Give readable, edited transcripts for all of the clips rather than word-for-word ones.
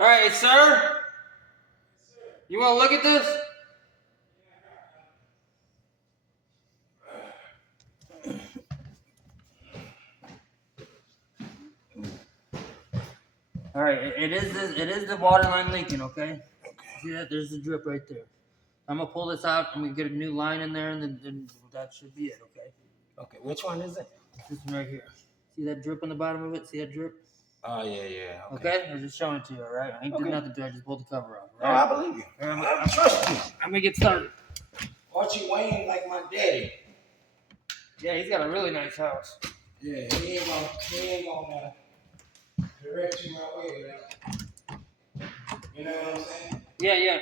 All right, sir. You want to look at this? All right, it is the water line leaking, okay? See that? There's the drip right there. I'm gonna pull this out. I'm gonna get a new line in there, and then that should be it, okay? Okay, which one is it? This one right here. See that drip on the bottom of it? See that drip? Oh, yeah. Okay? I'm just showing it to you, all right? I ain't did nothing to it. I just pulled the cover off, all No, right? I believe you. I trust you. I'm gonna get started. Archie Wayne like my daddy. Yeah, he's got a really nice house. Yeah, he ain't gonna direct you my way with that. You know what I'm saying? Yeah.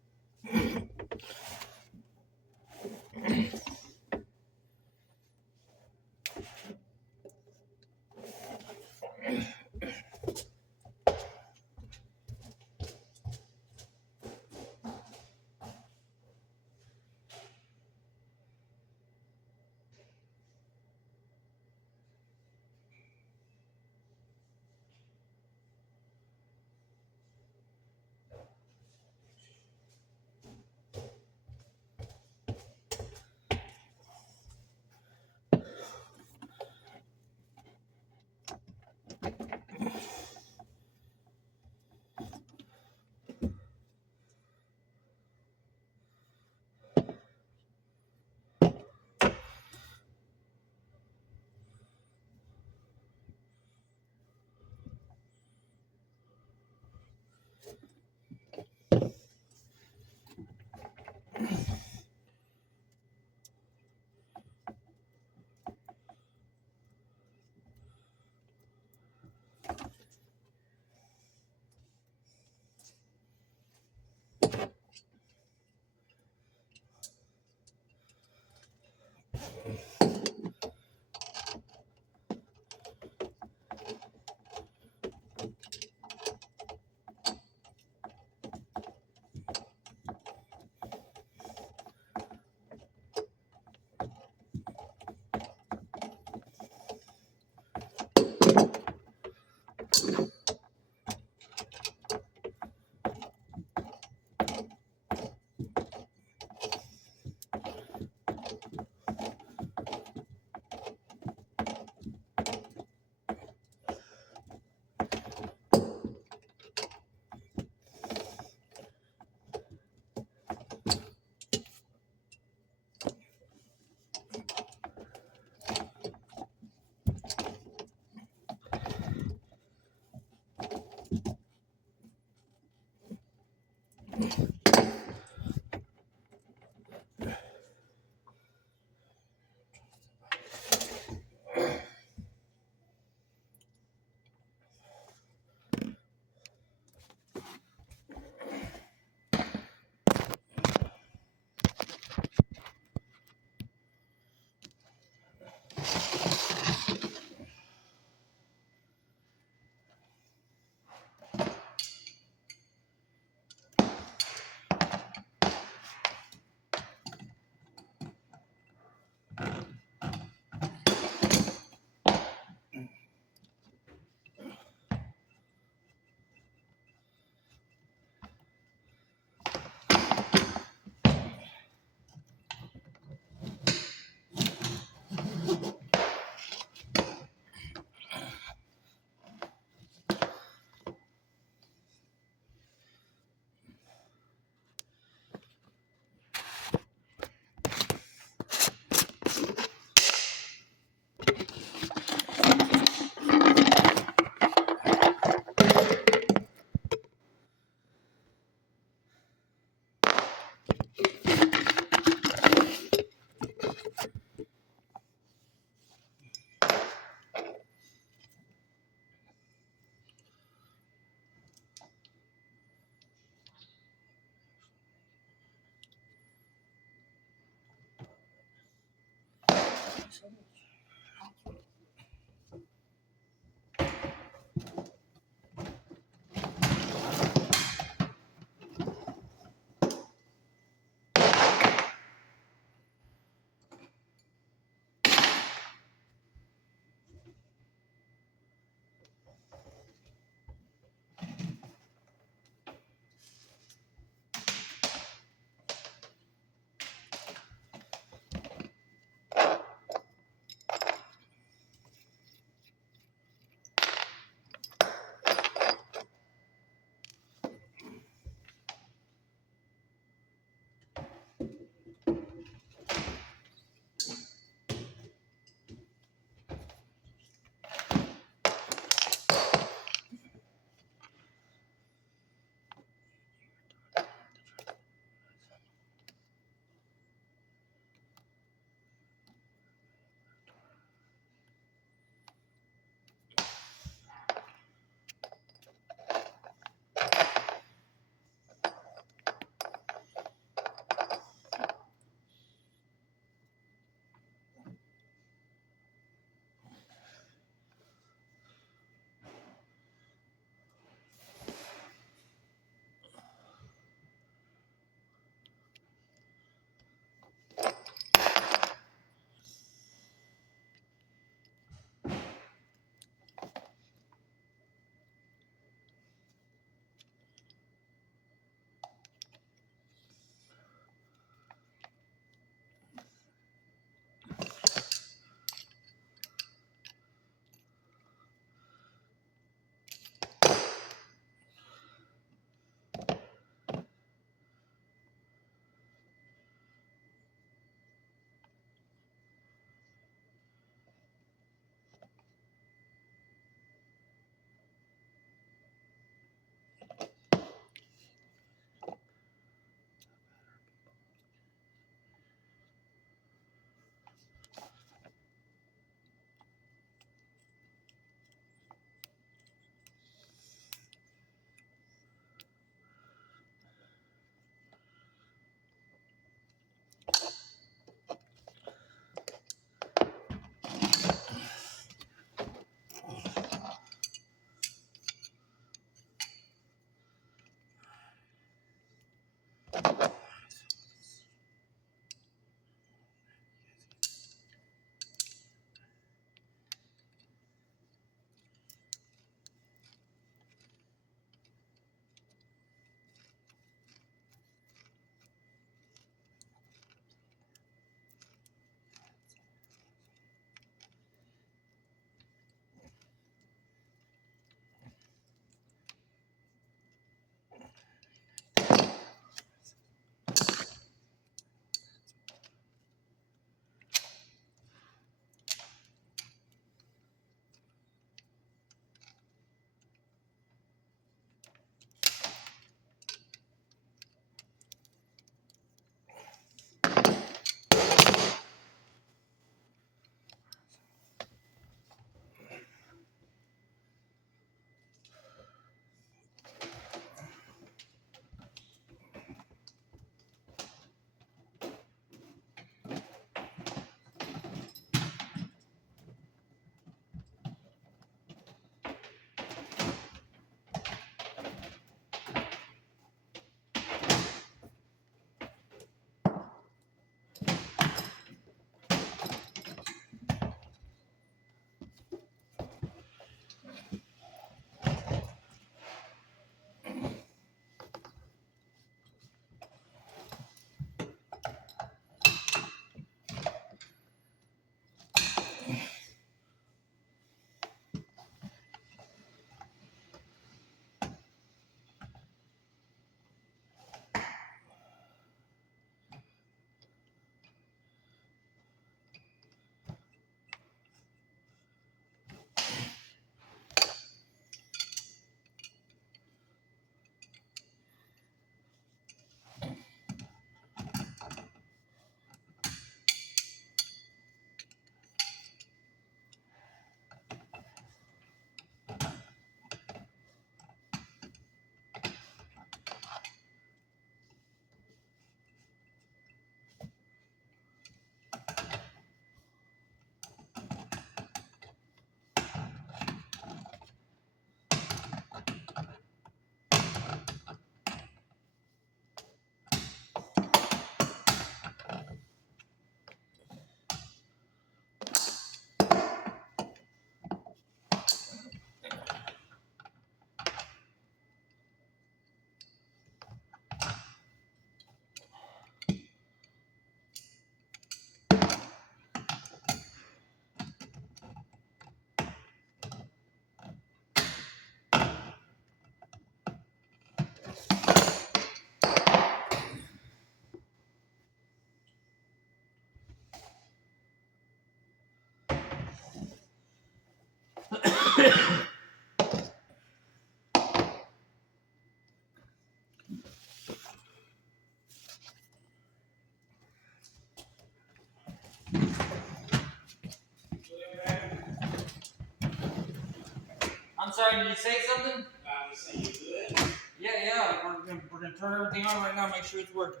sorry, did you say something? I'm just saying, you good? Yeah, we're gonna turn everything on right now, make sure it's working.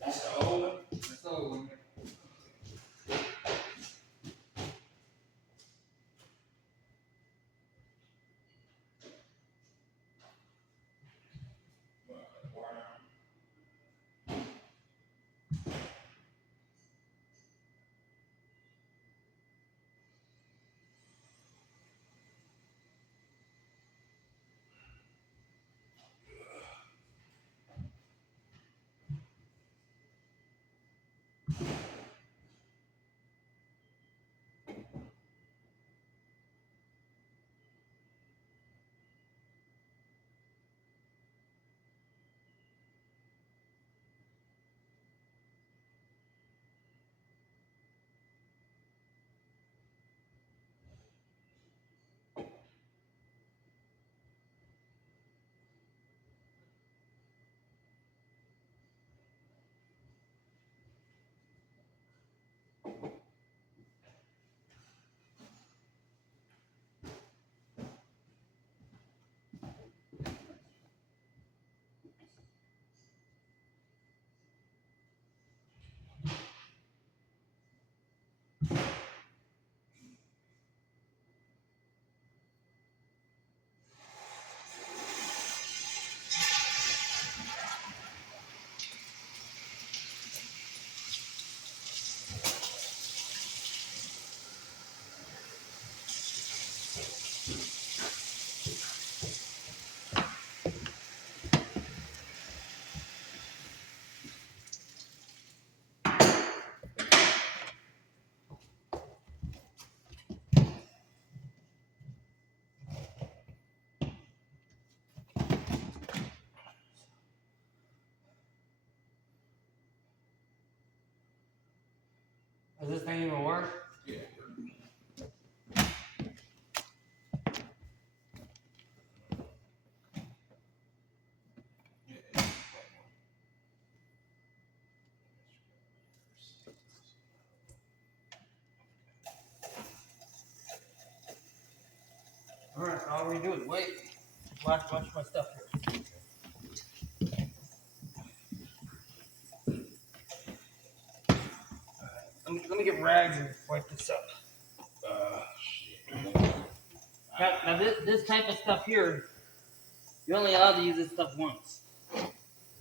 That's the old one. That's the old one. Does this thing even work? Yeah. Alright, all we do is wait. Watch my stuff here. Let me get rags and wipe this up. Shit. Now this type of stuff here, you're only allowed to use this stuff once.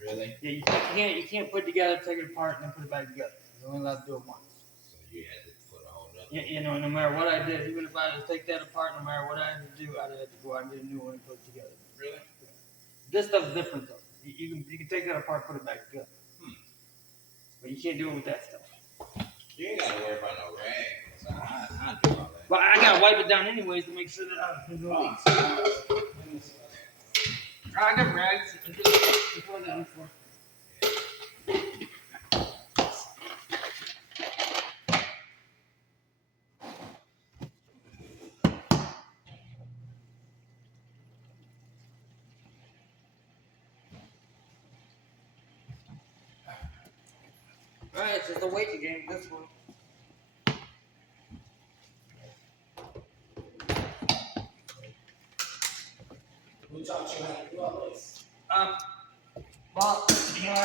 Really? Yeah, you can't put it together, take it apart, and then put it back together. You're only allowed to do it once. So you had to put a whole nother. Yeah, you know, no matter what I did, even if I had to take that apart, no matter what I had to do, I'd have to go out and get a new one and put it together. Really? This stuff's different though. You can take that apart, put it back together. But you can't do it with that stuff. You ain't gotta worry about no rag. So I do all that. Well, I gotta wipe it down anyways to make sure that there's no leaks. I got rags. That's what I got them for. Alright, it's just a waiting game, this one. Who taught you how to do all this? Well, you know,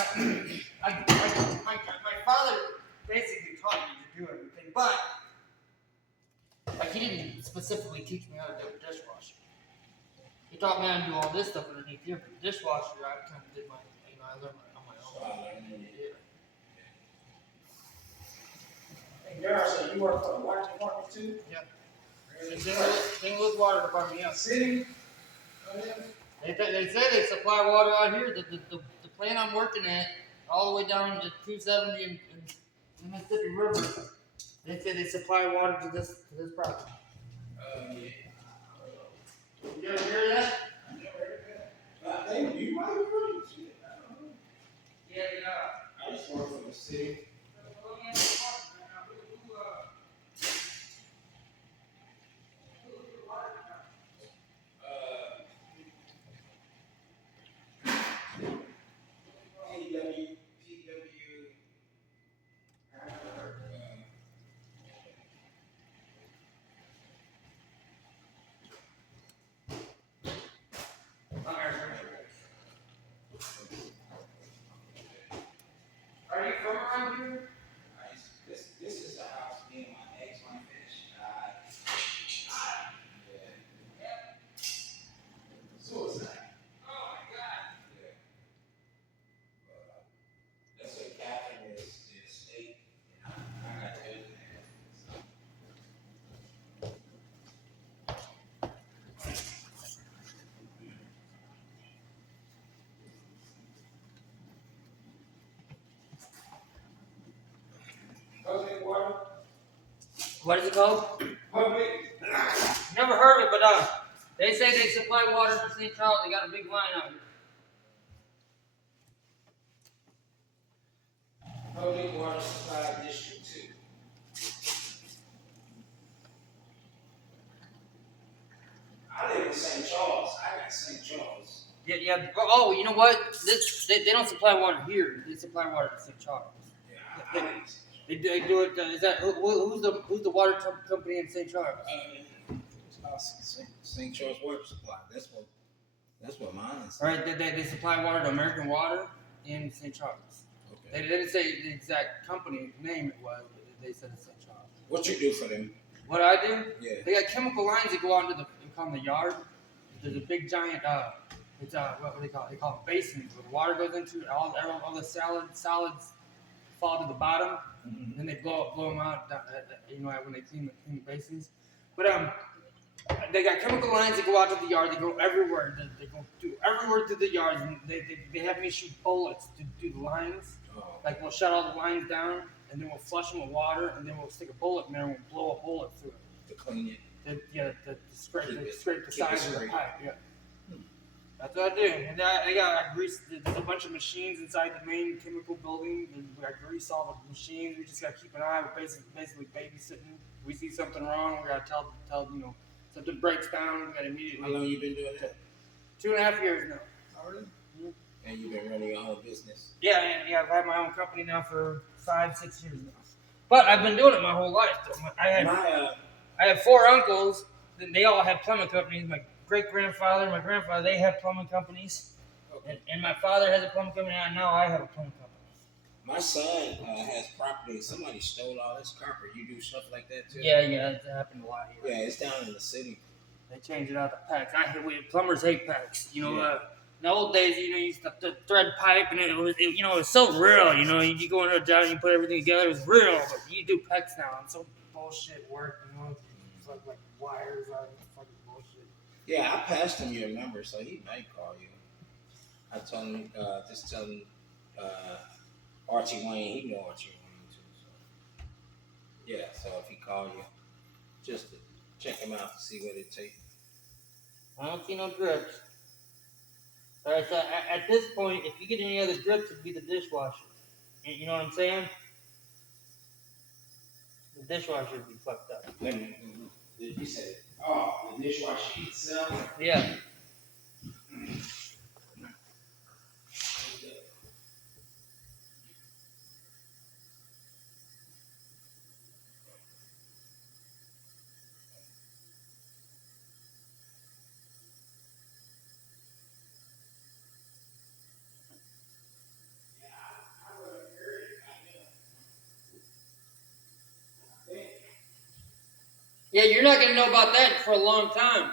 my father basically taught me to do everything, but like he didn't specifically teach me how to do a dishwasher. He taught me how to do all this stuff underneath here, but the dishwasher I kind of did my, I learned on my own. Hey, girl, so you work for the water department too? Yeah. St. Louis Water Department, yeah. City? Oh, yeah. They say they supply water out here. The plant I'm working at, all the way down to 270 and Mississippi River, they say they supply water to this property. Yeah. You ever hear that? I never heard that. They, you might be pretty shit. I don't know. Yeah, yeah. I just work for the city. What is it called? Public. Never heard of it, but they say they supply water for St. Charles. They got a big line out here. Public Water Supply District 2. I live in St. Charles. I got St. Charles. Yeah, yeah. Oh, you know what? They don't supply water here. They supply water to St. Charles. Yeah, They do it. Is that who's the water company in St. Charles? It's called St. Charles Water Supply. That's what mine is. All right, they supply water to American Water in St. Charles. Okay. They didn't say the exact company name it was, but they said it's St. Charles. What you do for them? What I do? Yeah. They got chemical lines that go out into the yard. There's a big giant it's what do they call it? They call it basins where the water goes into it. All the solids fall to the bottom, and then they blow them out. When they clean the basins. But they got chemical lines that go out to the yard. They go everywhere. They go everywhere through the yard. And they have me shoot bullets to do the lines. Oh. Like we'll shut all the lines down, and then we'll flush them with water, and then we'll stick a bullet in there, and we'll blow a bullet through it. To clean it. To scrape the sides of the pipe. Yeah. Hmm. That's what I do. And I grease. There's a bunch of machines inside the main chemical building. And I grease all the machines. We just gotta keep an eye. We're basically babysitting. We see something wrong. We gotta tell something breaks down. We gotta immediately. How long you been doing that? 2.5 years now. Already. Mm-hmm. And you've been running your own business. Yeah. I've had my own company now for 5-6 years now. But I've been doing it my whole life. Though. I have 4 uncles. They all had plumbing companies. My great-grandfather, my grandfather, they had plumbing companies. Okay. And my father has a plumbing company, and now I have a plumbing company. My son has property. Somebody stole all his carpet. You do stuff like that too? Yeah, it happened a lot here. Yeah, it's down in the city. They changed it out to packs. Plumbers hate packs. Yeah. In the old days, you used to thread pipe, and it was so real. You go into a job and you put everything together. It was real, but you do packs now, and so bullshit work. It's like wires are fucking bullshit. Yeah, I passed him your number, so he might call you. I told him, just tell him Archie Wayne. He know Archie Wayne too. So. Yeah, so if he call you, just to check him out to see what it takes. I don't see no drips. All right, so at this point, if you get any other drips, it'd be the dishwasher. You know what I'm saying? The dishwasher would be fucked up. You said, the dishwasher itself? Yeah. Yeah, you're not going to know about that for a long time.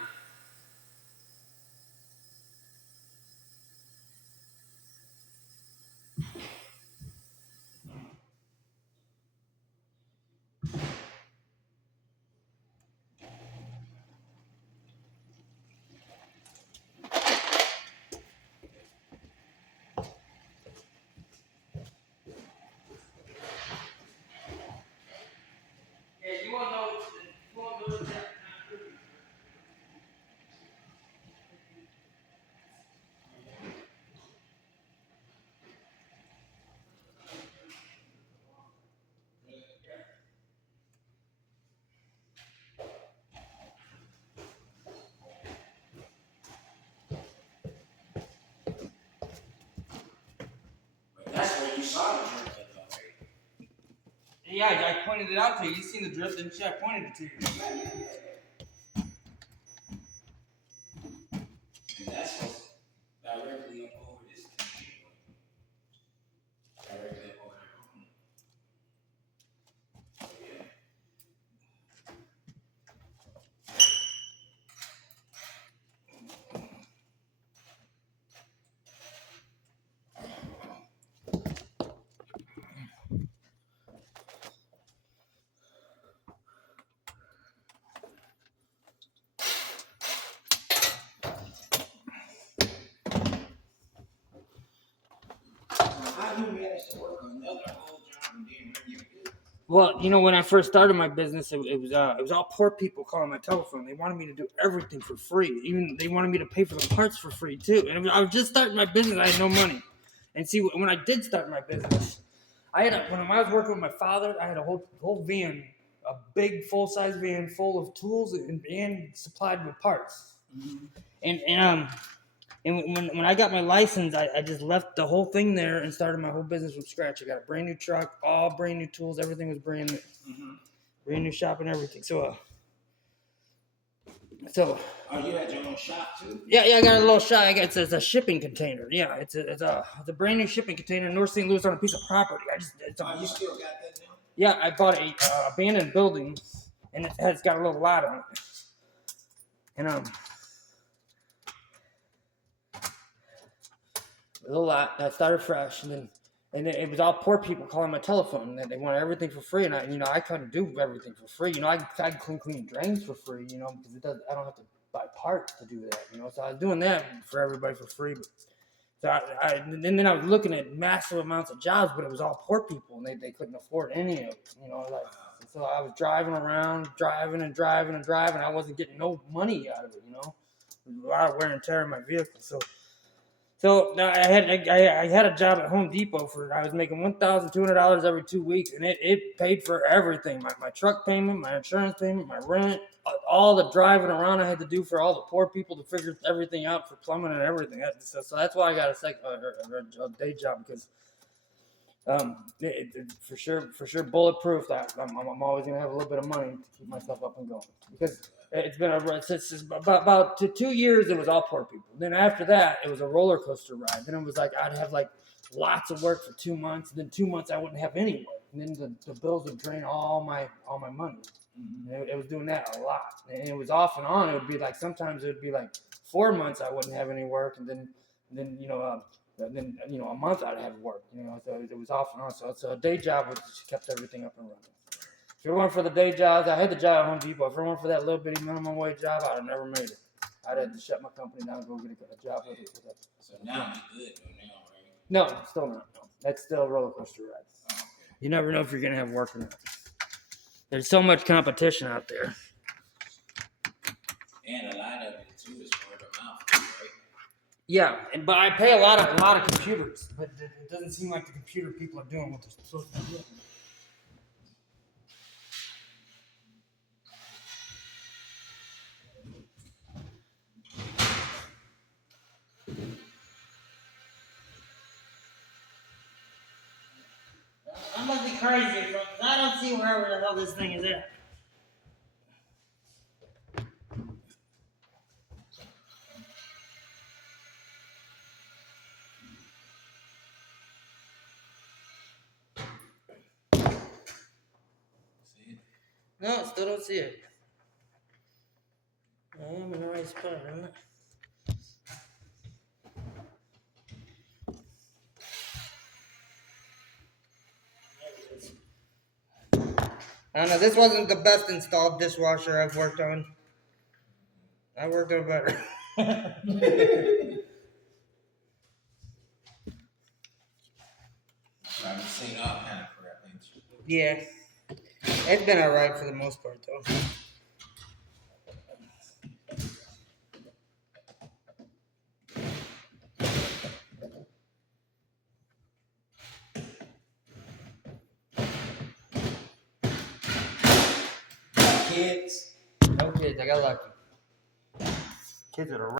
Yeah, you won't know that. That's where you saw the drip at, though, right? Yeah, I pointed it out to you. You seen the drip, didn't you? I pointed it to you. And that's what's directly up over this thing. Directly up over there. So, yeah. How you manage to work another whole job and then run your business? Well, when I first started my business, it was all poor people calling my telephone. They wanted me to do everything for free. Even they wanted me to pay for the parts for free too. And I was just starting my business. I had no money. And see, when I did start my business, when I was working with my father, I had a whole van, a big full size van full of tools and supplied with parts. Mm-hmm. And when I got my license, I just left the whole thing there and started my whole business from scratch. I got a brand new truck, all brand new tools, everything was brand new, brand new shop and everything. So. Oh, you had your own shop too? Yeah, I got a little shop. It's a shipping container. Yeah, it's a brand new shipping container in North St. Louis on a piece of property. You still got that now? Yeah, I bought a abandoned building, and it's got a little lot on it. And a little lot. I started fresh, and then it was all poor people calling my telephone, and they wanted everything for free. And I couldn't do everything for free. I clean drains for free. Because I don't have to buy parts to do that. So I was doing that for everybody for free. But and then I was looking at massive amounts of jobs, but it was all poor people, and they couldn't afford any of it. So I was driving around, driving. I wasn't getting no money out of it. A lot of wear and tear in my vehicle. So I had a job at Home Depot I was making $1,200 every 2 weeks, and it paid for everything: my truck payment, my insurance payment, my rent, all the driving around I had to do for all the poor people to figure everything out for plumbing and everything. So that's why I got a day job, because for sure bulletproof. That I'm always gonna have a little bit of money to keep myself up and going, because it's been since about 2 years. It was all poor people. Then after that, it was a roller coaster ride. Then it was like I'd have lots of work for 2 months. And then 2 months I wouldn't have any work. And then the bills would drain all my money. Mm-hmm. It was doing that a lot. And it was off and on. It would be sometimes it would be 4 months I wouldn't have any work, and then a month I'd have work. So it was off and on. So a day job kept everything up and running. If it weren't for the day jobs, I had the job at Home Depot. If it weren't for that little bitty minimum wage job, I'd have never made it. I'd have to shut my company down and go get a job with it. So now you're good now, right? No, still not. No. That's still a roller coaster ride. Oh, okay. You never know if you're going to have work or not. There's so much competition out there. And a lot of it too is word of mouth, right? Yeah, but I pay a lot of computers, but it doesn't seem like the computer people are doing what they're supposed to be doing. I must be crazy, because I don't see wherever the hell this thing is at. See it? No, still don't see it. I am in the right spot, am I? I don't know, this wasn't the best installed dishwasher I've worked on. I worked on better. I've seen all kind of crap, ain't you? Yeah. It's been alright for the most part, though. Kids. No kids, I got lucky. Kids are